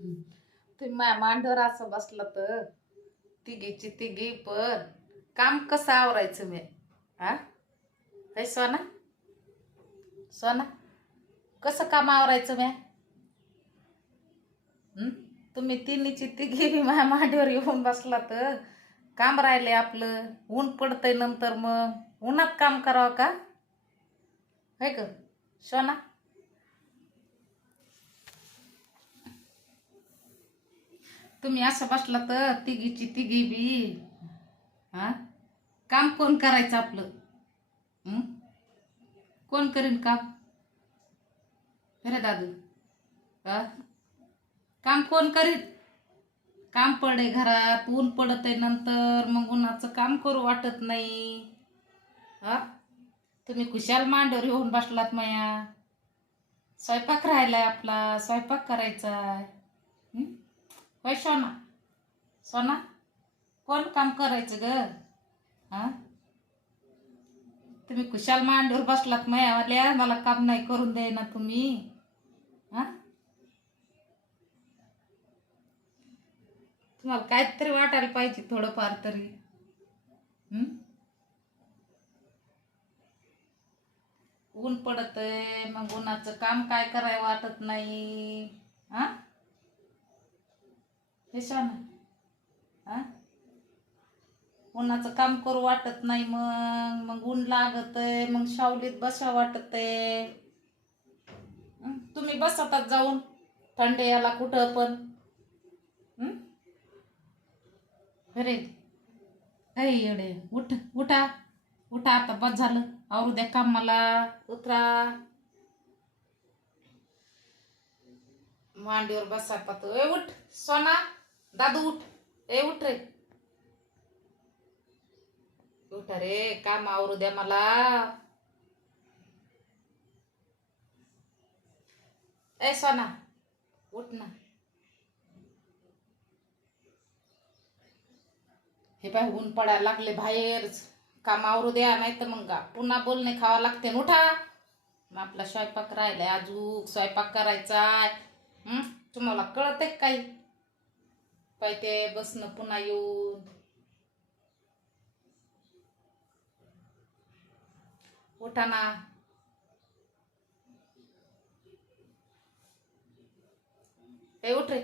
तुम्ही माझ्या मांडीवर असं बसलं तर तिघीची तिघी पण काम कसं आवरायचं मी? हा हे सोना, सोना, कसं काम आवरायचं मी? तुम्ही तिन्हीची तिघी माझ्या मांडीवर येऊन बसला तर काम राहिले आपलं. ऊन पडतंय नंतर मग उन्हात काम करावं का? है ग सोना? तुम्ही असं बसला तर तिघीची तिघी बी हा काम कोण करायचं आपलं? हं? कोण करीन काम? अरे दादू, हा? काम कोण करीत? काम पडे घरात, ऊन पडत आहे नंतर मग उन्हाचं काम करू वाटत नाही. हा तुम्ही कुशाल मांडीवर येऊन बसलात माया. स्वयंपाक राहिलाय आपला, स्वयंपाक करायचा. होय सोना, सोना, कोण काम करायचं ग? हा तुम्ही कुशाल मांडीवर बसलात मायावाल्या, मला काम नाही करून द्यायना तुम्ही. हा तुम्हाला काहीतरी वाटायला पाहिजे थोडंफार तरी. ऊन पडतंय मग उन्हाचं काम काय करायला वाटत नाही. हा हे सोना, हा उन्हाचं काम करू वाटत नाही. मग मग ऊन लागतंय, मग सावलीत बसा वाटतंय. तुम्ही बसतात जाऊन थंड याला कुठं पण. अरे ऐ येडे, उठ उठा उठा, आता बस झालं. आवरू द्या काम मला. उतरा मांडीवर बसा पाहतो. ए उठ सोना, दादू उठ. ए उठ रे, उठ रे, काम आवरू द्या मला. ए सोना, उठ ना. हे पाय ऊन पडायला लागले बाहेर, काम आवरू द्या, नाही तर मग पुन्हा बोलणे खावा लागते. उठा, मग आपला स्वयंपाक राहिलाय, अजून स्वयंपाक करायचाय. तुम्हाला कळत आहे काही? पाय ते बसणं पुन्हा येऊन. उठा ना. ए उठ रे,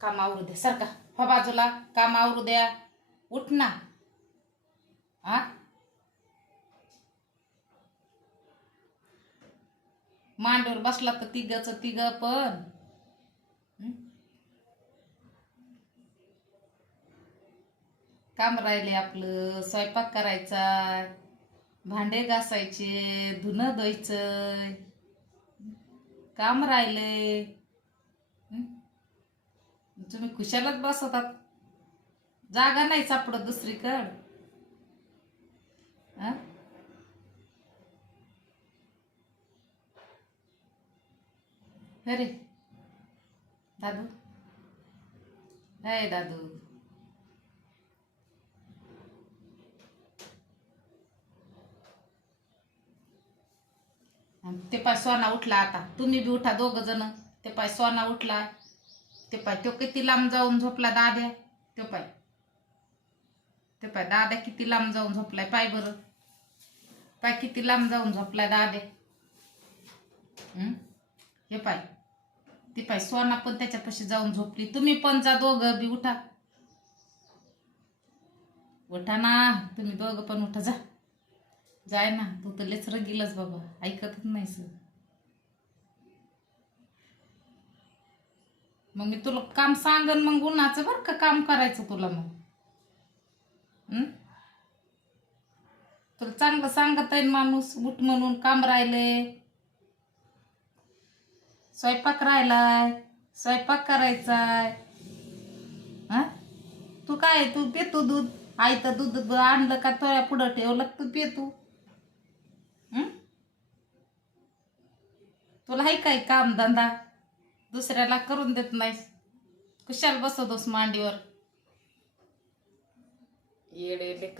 काम आवरू द्या. सारखा हो बाजूला, काम आवरू द्या. उठ ना. हा मांडीवर बसला तर तिघच तिघ पण. काम राहिले आपलं, स्वयंपाक करायचा, भांडे घासायचे, धुणं धुवायचं, काम राहिले. तुम्ही खुशालच बसतात, जागा नाही सापडत दुसरीकड. अरे दादू, हे दादू, ते पाय सोना उठला. आता तुम्ही बी उठा दोघ जण. ते पाय सोना उठला. ते पाय तो किती लांब जाऊन झोपला दाद्या. ते पाय दाद्या किती लांब जाऊन झोपलाय. पाय बरं, पाय किती लांब जाऊन झोपलाय दाद्या. हे पाय, ती पाय सोना पण त्याच्यापाशी जाऊन झोपली. तुम्ही पण जा दोघं बी. उठा, उठा ना, तुम्ही दोघं पण उठा. जा, जाय ना. तू तर लेच रगीलच बाबा, ऐकतच नाहीस. मग मी तुला काम सांगन मग उन्हाचं बरं का काम करायचं तुला. मग तुला चांगलं सांगत आहे माणूस, उठ म्हणून. काम राहिले, स्वयंपाक राहिलाय, स्वयंपाक करायचाय. तू काय, तू पितो दूध? आई तर दूध आणलं का तोया पुढं ठेवलं तू पितो. तुला आहे काय काम धंदा? दुसऱ्याला करून देत नाहीस, कुशाल बसवतोस मांडीवर. येडे लेकर.